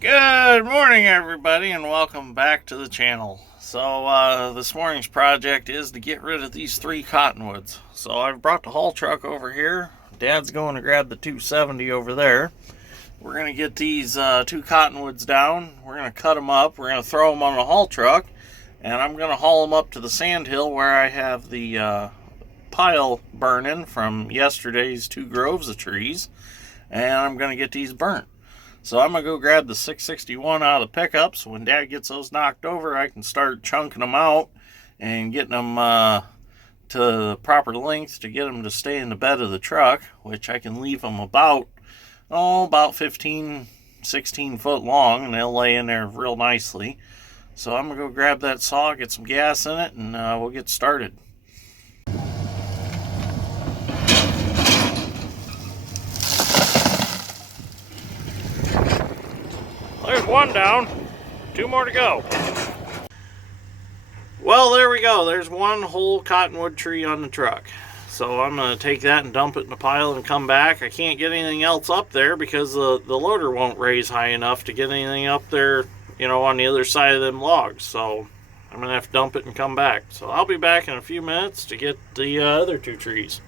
Good morning, everybody, and welcome back to the channel. So this morning's project is to get rid of these 3 cottonwoods. So I've brought the haul truck over here. Dad's going to grab the 270 over there. We're going to get these 2 cottonwoods down. We're going to cut them up. We're going to throw them on the haul truck, and I'm going to haul them up to the sand hill where I have the pile burning from yesterday's 2 groves of trees, and I'm going to get these burnt. So I'm going to go grab the 661 out of the pickup, so when Dad gets those knocked over, I can start chunking them out and getting them to the proper length to get them to stay in the bed of the truck, which I can leave them about 15, 16 foot long, and they'll lay in there real nicely. So I'm going to go grab that saw, get some gas in it, and we'll get started. There's 1 down, 2 more to go. Well, there we go. There's 1 whole cottonwood tree on the truck. So I'm going to take that and dump it in the pile and come back. I can't get anything else up there because the loader won't raise high enough to get anything up there, you know, on the other side of them logs. So I'm going to have to dump it and come back. So I'll be back in a few minutes to get the other 2 trees.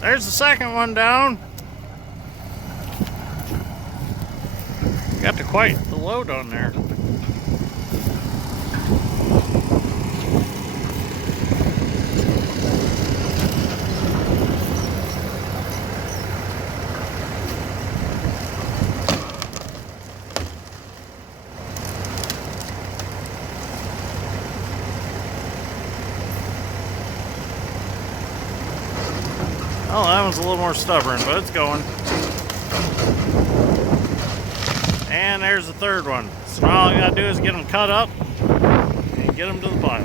There's the second one down. Got to quite the load on there. Oh, that one's a little more stubborn, but it's going. And there's the 3rd one. So now all I gotta do is get them cut up and get them to the pile.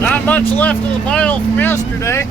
Not much left of the pile from yesterday.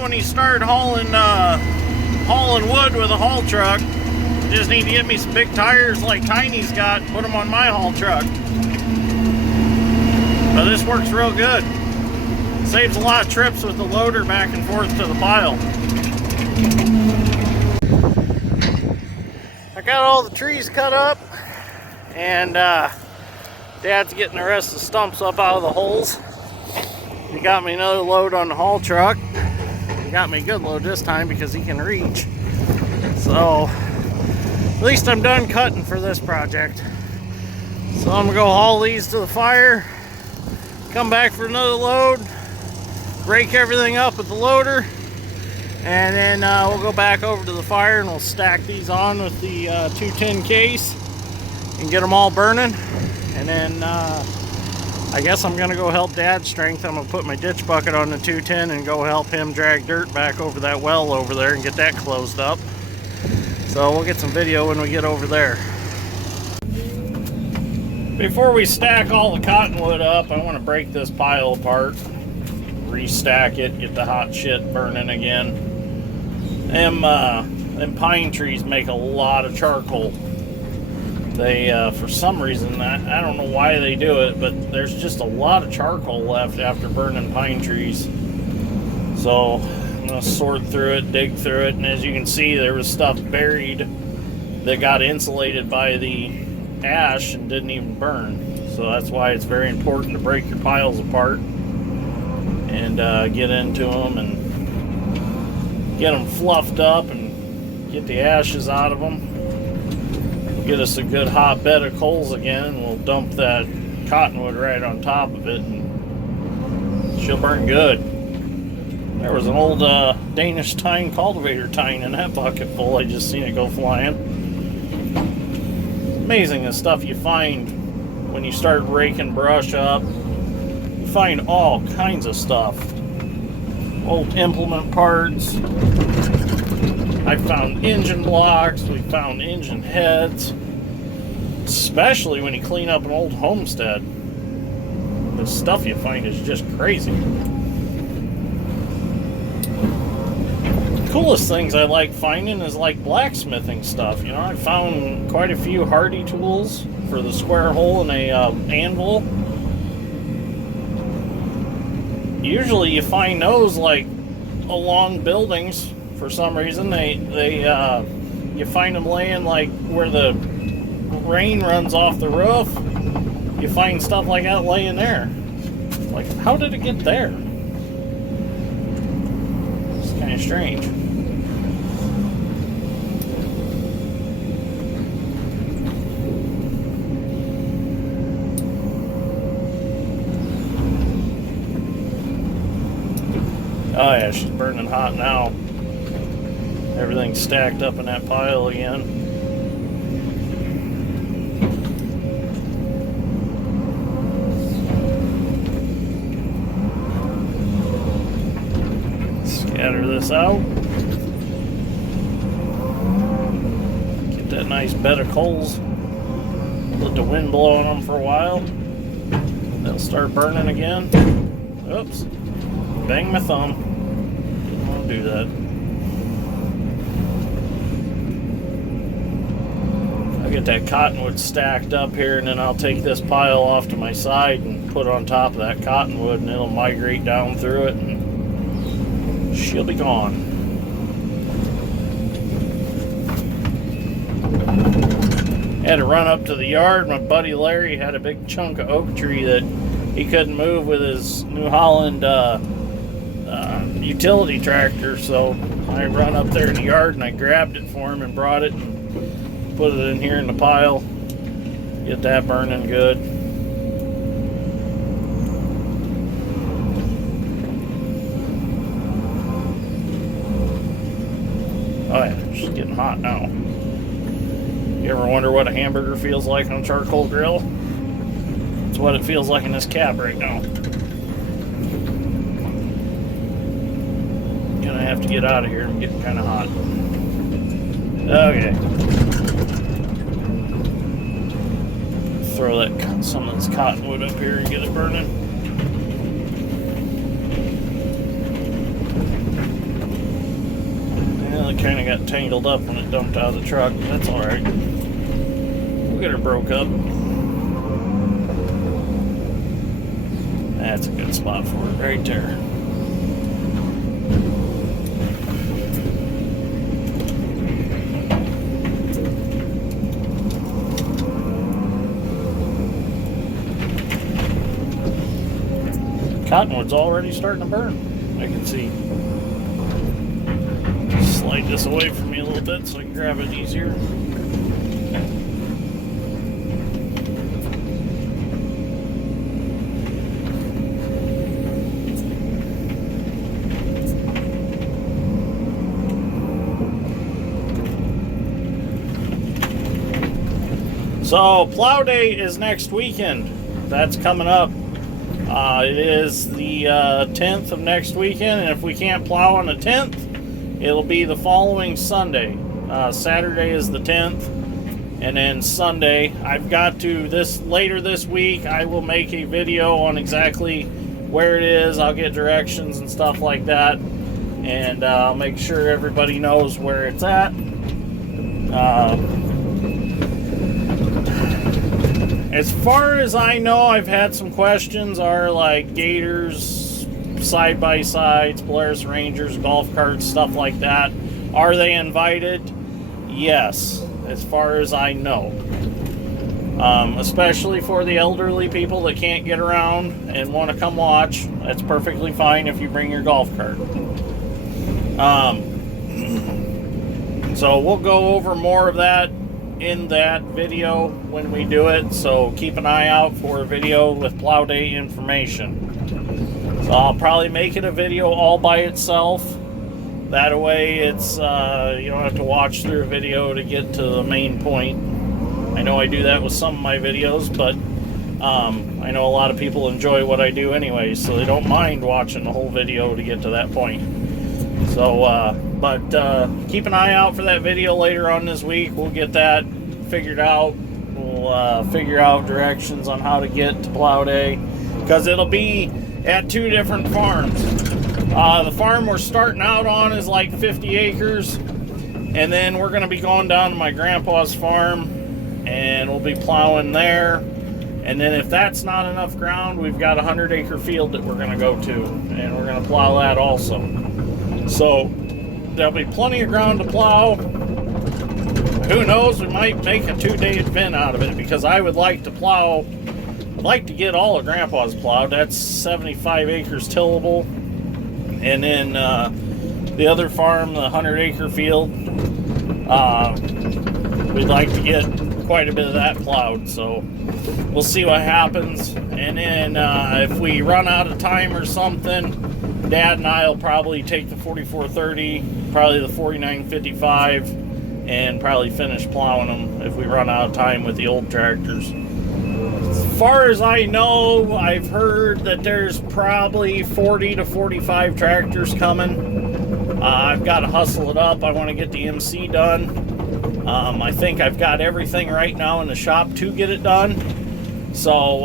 When he started hauling wood with a haul truck. Just need to get me some big tires like Tiny's got, put them on my haul truck. But this works real good. Saves a lot of trips with the loader back and forth to the pile. I got all the trees cut up, and Dad's getting the rest of the stumps up out of the holes. He got me another load on the haul truck. He got me a good load this time because he can reach. So at least I'm done cutting for this project. So I'm gonna go haul these to the fire, come back for another load, break everything up with the loader, and then we'll go back over to the fire and we'll stack these on with the 210 case and get them all burning. And then I guess I'm gonna go help Dad strength. I'm gonna put my ditch bucket on the 210 and go help him drag dirt back over that well over there and get that closed up. So we'll get some video when we get over there. Before we stack all the cottonwood up, I want to break this pile apart, restack it, get the hot shit burning again. Them pine trees make a lot of charcoal. They, for some reason, I don't know why they do it, but there's just a lot of charcoal left after burning pine trees. So I'm going to sort through it, dig through it, and as you can see, there was stuff buried that got insulated by the ash and didn't even burn. So that's why it's very important to break your piles apart and get into them and get them fluffed up and get the ashes out of them. Get us a good hot bed of coals again, and we'll dump that cottonwood right on top of it, and she'll burn good. There was an old Danish tine cultivator tine in that bucket full. I just seen it go flying. Amazing the stuff you find when you start raking brush up. You find all kinds of stuff. Old implement parts. I found engine blocks. We found engine heads. Especially when you clean up an old homestead. The stuff you find is just crazy. Coolest things I like finding is like blacksmithing stuff. You know, I found quite a few hardy tools for the square hole in a anvil. Usually you find those like along buildings for some reason. You find them laying like where the rain runs off the roof. You find stuff like that laying there. Like, how did it get there? It's kind of strange. Oh yeah, she's burning hot now. Everything's stacked up in that pile again. Scatter this out. Get that nice bed of coals. Let the wind blow on them for a while. They'll start burning again. Oops. Bang my thumb. Didn't want to do that. I'll get that cottonwood stacked up here, and then I'll take this pile off to my side and put it on top of that cottonwood, and it'll migrate down through it, and she'll be gone. Had to run up to the yard. My buddy Larry had a big chunk of oak tree that he couldn't move with his New Holland utility tractor, so I run up there in the yard and I grabbed it for him and brought it and put it in here in the pile. Get that burning good. Oh yeah, it's just getting hot now. You ever wonder what a hamburger feels like on a charcoal grill? It's what it feels like in this cab right now. Gonna have to get out of here. I'm getting kind of hot. Okay. Throw that some of this cottonwood up here and get it burning. Yeah, it kind of got tangled up when it dumped out of the truck. That's all right. We'll get her broke up. That's a good spot for it right there. Cottonwood's already starting to burn. I can see. Slide this away from me a little bit so I can grab it easier. So, plow day is next weekend. That's coming up. It is the 10th of next weekend, and if we can't plow on the 10th, it'll be the following Sunday. Saturday is the 10th, and then Sunday, I've got to, later this week, I will make a video on exactly where it is. I'll get directions and stuff like that, and I'll make sure everybody knows where it's at. As far as I know, I've had some questions are like gators, side-by-sides, Polaris Rangers, golf carts, stuff like that. Are they invited? Yes, as far as I know. Especially for the elderly people that can't get around and want to come watch. That's perfectly fine if you bring your golf cart. So we'll go over more of that in that video when we do it, so keep an eye out for a video with plow day information. So I'll probably make it a video all by itself. That way it's you don't have to watch through a video to get to the main point. I know I do that with some of my videos, but I know a lot of people enjoy what I do anyway, so they don't mind watching the whole video to get to that point. So but keep an eye out for that video later on this week. We'll get that figured out. We'll figure out directions on how to get to plow day, because it'll be at 2 different farms. The farm we're starting out on is like 50 acres, and then we're going to be going down to my grandpa's farm, and we'll be plowing there. And then if that's not enough ground, we've got a 100-acre field that we're going to go to, and we're going to plow that also. So there'll be plenty of ground to plow. Who knows, we might make a 2-day event out of it, because I would like to plow, I'd like to get all of Grandpa's plowed. That's 75 acres tillable. And then the other farm, the 100-acre field, we'd like to get quite a bit of that plowed. So we'll see what happens. And then if we run out of time or something, Dad and I will probably take the 4430, probably the 4955, and probably finish plowing them if we run out of time with the old tractors. As far as I know, I've heard that there's probably 40 to 45 tractors coming. I've got to hustle it up. I want to get the MC done. I think I've got everything right now in the shop to get it done. So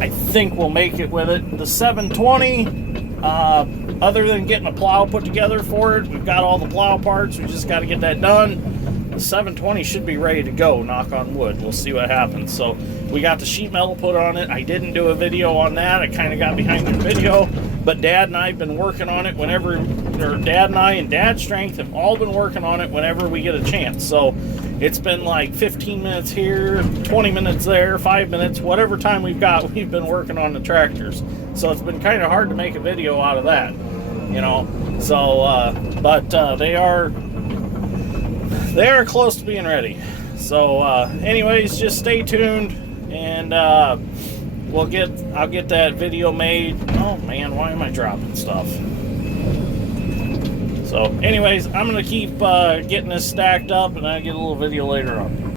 I think we'll make it with it. The 720, other than getting a plow put together for it, we've got all the plow parts. We just got to get that done. The 720 should be ready to go, knock on wood. We'll see what happens. So we got the sheet metal put on it. I didn't do a video on that. I kind of got behind the video, but Dad and I have been working on it whenever, or Dad and I and Dad's Strength have all been working on it whenever we get a chance. So it's been like 15 minutes here, 20 minutes there, 5 minutes, whatever time we've got, we've been working on the tractors. So it's been kind of hard to make a video out of that, you know. So, but they are close to being ready. So anyways, just stay tuned, and I'll get that video made. Oh man, why am I dropping stuff? So anyways, I'm gonna keep getting this stacked up, and I'll get a little video later on.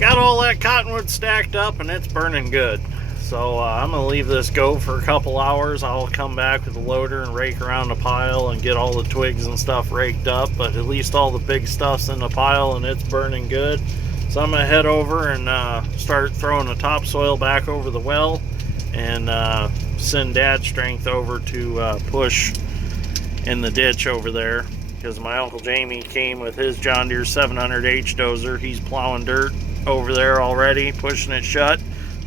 Got all that cottonwood stacked up, and it's burning good. So I'm gonna leave this go for a couple hours. I'll come back with a loader and rake around the pile and get all the twigs and stuff raked up, but at least all the big stuff's in the pile and it's burning good. So I'm gonna head over and start throwing the topsoil back over the well, and send Dad's Strength over to push in the ditch over there, because my Uncle Jamie came with his John Deere 700H dozer. He's plowing dirt over there already, pushing it shut.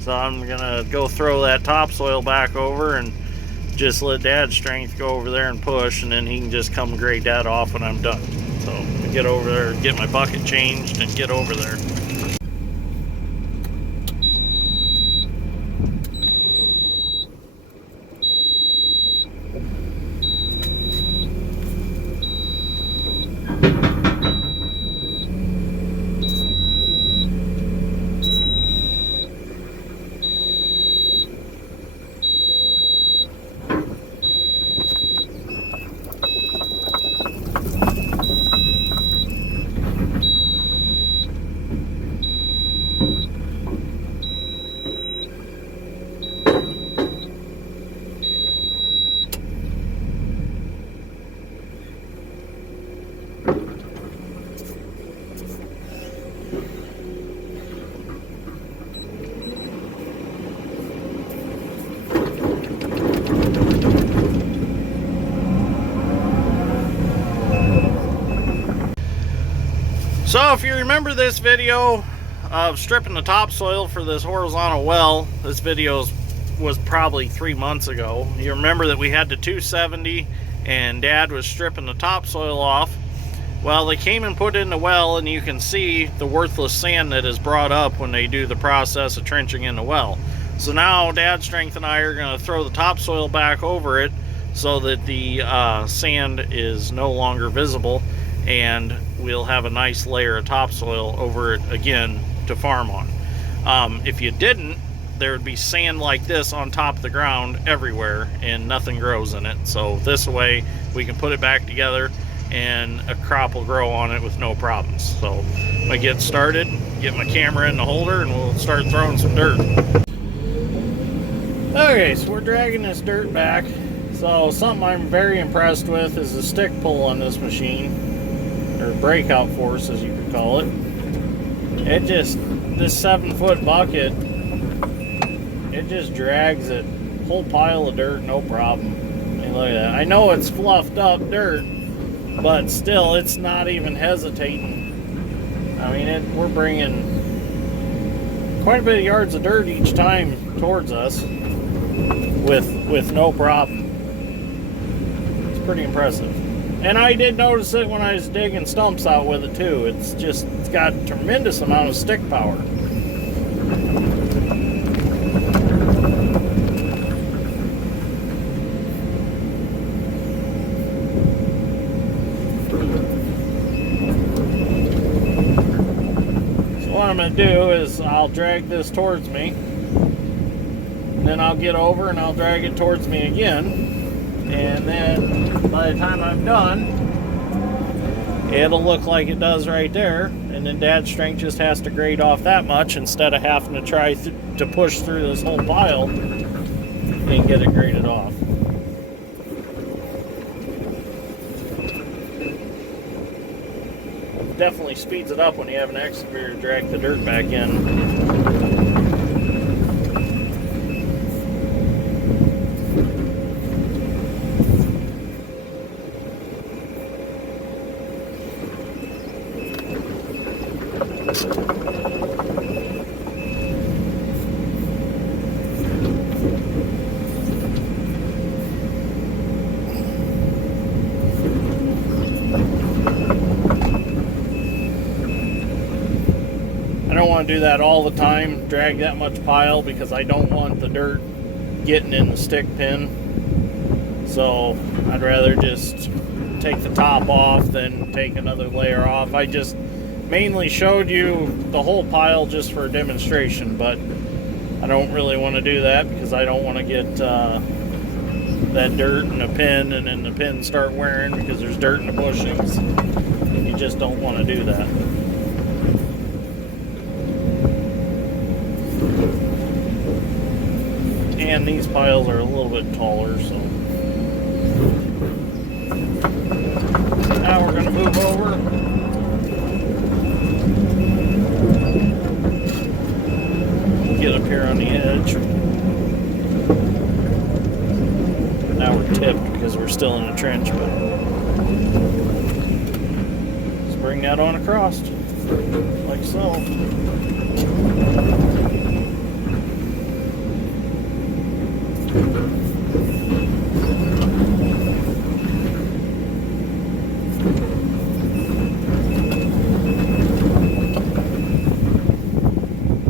So I'm gonna go throw that topsoil back over and just let Dad's strength go over there and push, and then he can just come grade that off when I'm done. So I get over there, get my bucket changed, and get over there. So if you remember this video of stripping the topsoil for this horizontal well, this video was probably 3 months ago. You remember that we had the 270 and Dad was stripping the topsoil off. Well, they came and put in the well, and you can see the worthless sand that is brought up when they do the process of trenching in the well. So now Dad's strength and I are going to throw the topsoil back over it so that the sand is no longer visible, and we'll have a nice layer of topsoil over it again to farm on. If you didn't, there would be sand like this on top of the ground everywhere and nothing grows in it. So this way we can put it back together and a crop will grow on it with no problems. So I get started, get my camera in the holder, and we'll start throwing some dirt. Okay, so we're dragging this dirt back. So something I'm very impressed with is the stick pull on this machine, or breakout force as you could call it. This 7-foot bucket, it just drags it, whole pile of dirt, no problem. I mean, look at that. I know it's fluffed up dirt, but still, it's not even hesitating. I mean, we're bringing quite a bit of yards of dirt each time towards us with no problem. It's pretty impressive. And I did notice it when I was digging stumps out with it too. It's got a tremendous amount of stick power. So what I'm going to do is I'll drag this towards me, and then I'll get over and I'll drag it towards me again. And then by the time I'm done, it'll look like it does right there. And then Dad's strength just has to grade off that much instead of having to try to push through this whole pile and get it graded off. Definitely speeds it up when you have an excavator to drag the dirt back in. I don't want to do that all the time, drag that much pile, because I don't want the dirt getting in the stick pin. So I'd rather just take the top off than take another layer off. I just mainly showed you the whole pile just for a demonstration, but I don't really want to do that because I don't want to get that dirt in a pin and then the pins start wearing because there's dirt in the bushings. You just don't want to do that. And these piles are a little bit taller, so now we're going to move over. Get up here on the edge. Now we're tipped because we're still in a trench, but let's bring that on across, like so.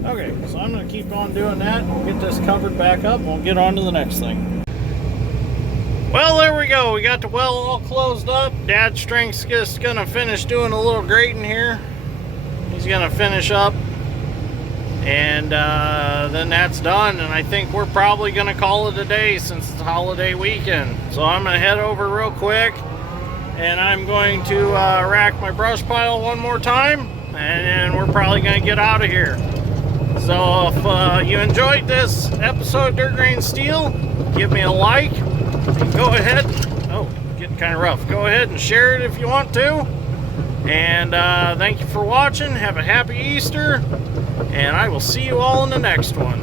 Okay, so I'm going to keep on doing that. We'll get this covered back up and we'll get on to the next thing. Well, there we go. We got the well all closed up. Dad's strength's just going to finish doing a little grating here. He's going to finish up. And then that's done. And I think we're probably going to call it a day since it's a holiday weekend. So I'm going to head over real quick. And I'm going to rack my brush pile one more time. And we're probably going to get out of here. So if you enjoyed this episode of Dirt Grain Steel, give me a like. And go ahead. Oh, getting kind of rough. Go ahead and share it if you want to. And thank you for watching. Have a happy Easter. And I will see you all in the next one.